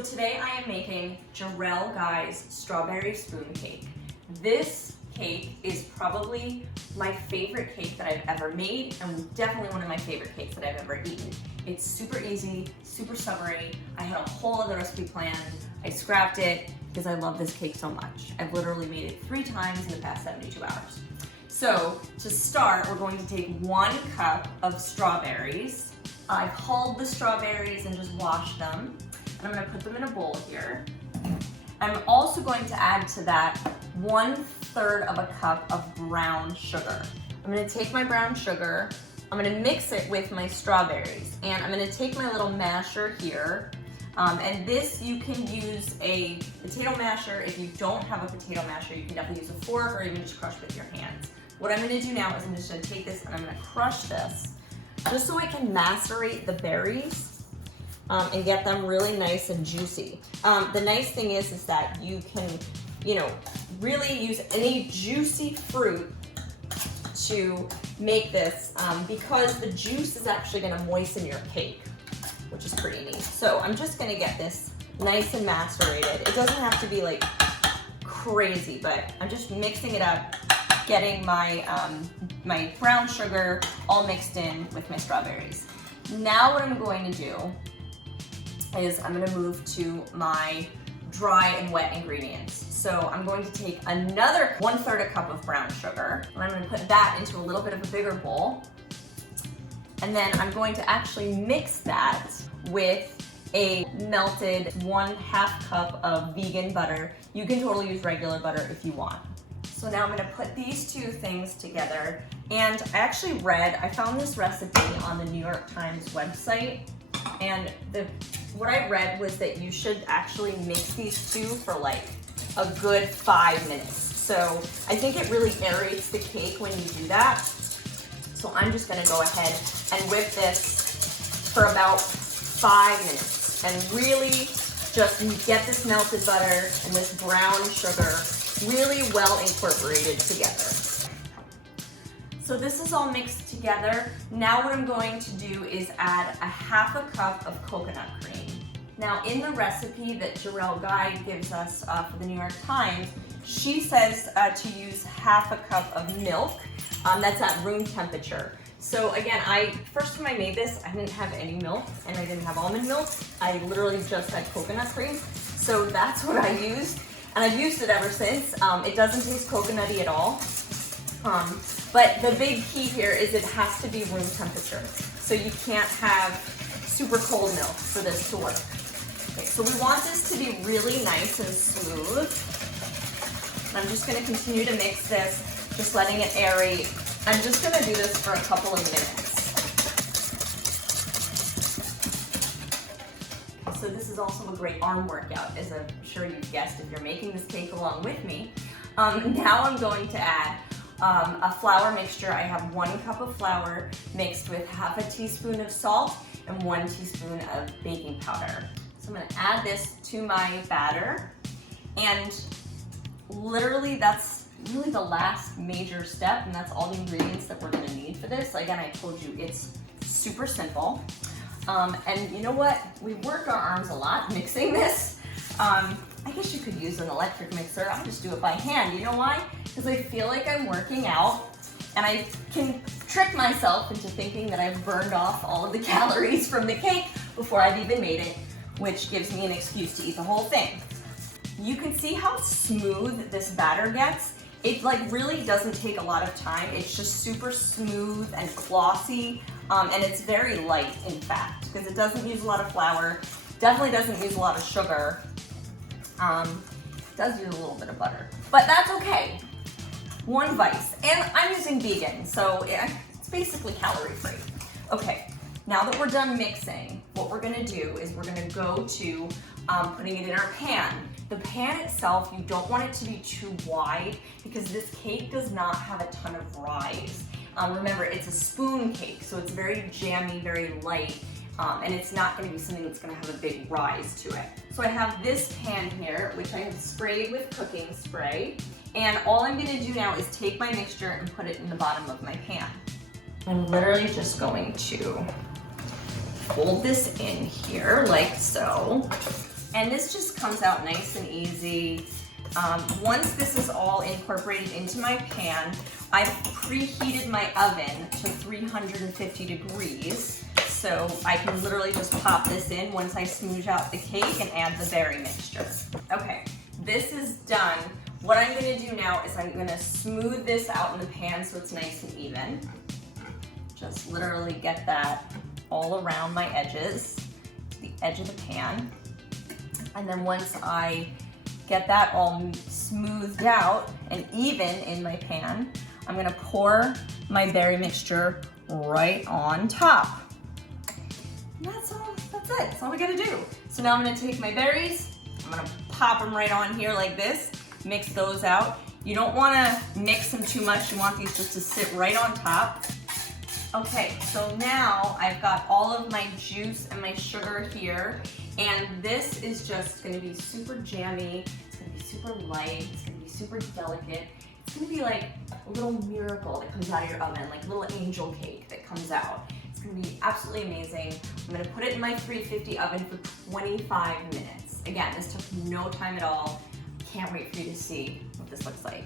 So today I am making Jerrell Guy's strawberry spoon cake. This cake is probably my favorite cake that I've ever made, and definitely one of my favorite cakes that I've ever eaten. It's super easy, super summery. I had a whole other recipe planned. I scrapped it because I love this cake so much. I've literally made it 3 times in the past 72 hours. So to start, we're going to take 1 cup of strawberries. I've hulled the strawberries and just washed them. And I'm gonna put them in a bowl here. I'm also going to add to that 1/3 of a cup of brown sugar. I'm gonna take my brown sugar, I'm gonna mix it with my strawberries, and I'm gonna take my little masher here. And this, you can use a potato masher. If you don't have a potato masher, you can definitely use a fork or even just crush with your hands. What I'm gonna do now is I'm just gonna take this and I'm gonna crush this just so I can macerate the berries and get them really nice and juicy. The nice thing is that you can, really use any juicy fruit to make this because the juice is actually gonna moisten your cake, which is pretty neat. So I'm just gonna get this nice and macerated. It doesn't have to be like crazy, but I'm just mixing it up, getting my, my brown sugar all mixed in with my strawberries. Now what I'm going to do is I'm gonna move to my dry and wet ingredients. So I'm going to take another 1/3 a cup of brown sugar, and I'm gonna put that into a little bit of a bigger bowl. And then I'm going to actually mix that with a melted 1/2 cup of vegan butter. You can totally use regular butter if you want. So now I'm gonna put these 2 things together. And I found this recipe on the New York Times website. And what I read was that you should actually mix these 2 for like a good 5 minutes. So I think it really aerates the cake when you do that. So I'm just gonna go ahead and whip this for about 5 minutes and really just get this melted butter and this brown sugar really well incorporated together. So this is all mixed together. Now what I'm going to do is add a 1/2 cup of coconut cream. Now in the recipe that Jerrell Guy gives us for the New York Times, she says to use 1/2 cup of milk that's at room temperature. So again, first time I made this, I didn't have any milk and I didn't have almond milk. I literally just had coconut cream. So that's what I used, and I've used it ever since. It doesn't taste coconutty at all. But the big key here is it has to be room temperature. So you can't have super cold milk for this to work. Okay, so we want this to be really nice and smooth. I'm just gonna continue to mix this, just letting it aerate. I'm just gonna do this for a couple of minutes. So this is also a great arm workout, as I'm sure you've guessed if you're making this cake along with me. Now I'm going to add a flour mixture. I have 1 cup of flour mixed with 1/2 teaspoon of salt and 1 teaspoon of baking powder. So I'm gonna add this to my batter, and literally that's really the last major step, and that's all the ingredients that we're gonna need for this. Again, I told you it's super simple. And you know what? We work our arms a lot mixing this. I guess you could use an electric mixer. I'll just do it by hand. You know why? Because I feel like I'm working out, and I can trick myself into thinking that I've burned off all of the calories from the cake before I've even made it, which gives me an excuse to eat the whole thing. You can see how smooth this batter gets. It really doesn't take a lot of time. It's just super smooth and glossy, and it's very light, in fact, because it doesn't use a lot of flour, definitely doesn't use a lot of sugar. It does use a little bit of butter, but that's okay. 1 vice, and I'm using vegan, so it's basically calorie-free. Okay, now that we're done mixing, what we're gonna do is we're gonna go to putting it in our pan. The pan itself, you don't want it to be too wide because this cake does not have a ton of rise. Remember, it's a spoon cake, so it's very jammy, very light, and it's not gonna be something that's gonna have a big rise to it. So I have this pan here, which I have sprayed with cooking spray, and all I'm gonna do now is take my mixture and put it in the bottom of my pan. I'm literally just going to fold this in here like so. And this just comes out nice and easy. Once this is all incorporated into my pan, I've preheated my oven to 350 degrees. So I can literally just pop this in once I smooth out the cake and add the berry mixture. Okay, this is done. What I'm gonna do now is I'm gonna smooth this out in the pan so it's nice and even. Just literally get that all around my edges, to the edge of the pan. And then once I get that all smoothed out and even in my pan, I'm gonna pour my berry mixture right on top. And that's it, that's all we gotta do. So now I'm gonna take my berries, I'm gonna pop them right on here like this, mix those out. You don't wanna mix them too much, you want these just to sit right on top. Okay, so now I've got all of my juice and my sugar here, and this is just gonna be super jammy, it's gonna be super light, it's gonna be super delicate. It's gonna be like a little miracle that comes out of your oven, like a little angel cake that comes out. It's gonna be absolutely amazing. I'm gonna put it in my 350 oven for 25 minutes. Again, this took no time at all. Can't wait for you to see what this looks like.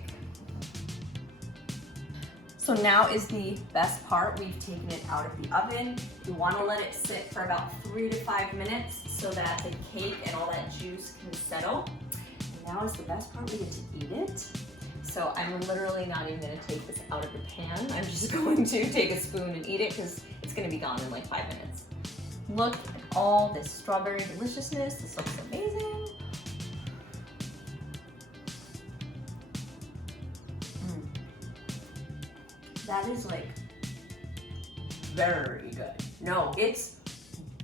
So now is the best part. We've taken it out of the oven. You wanna let it sit for about 3 to 5 minutes so that the cake and all that juice can settle. And now is the best part, we get to eat it. So I'm literally not even gonna take this out of the pan. I'm just going to take a spoon and eat it because it's gonna be gone in like 5 minutes. Look at all this strawberry deliciousness. This looks amazing. That is like very good. No, it's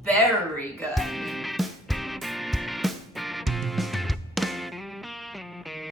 very good.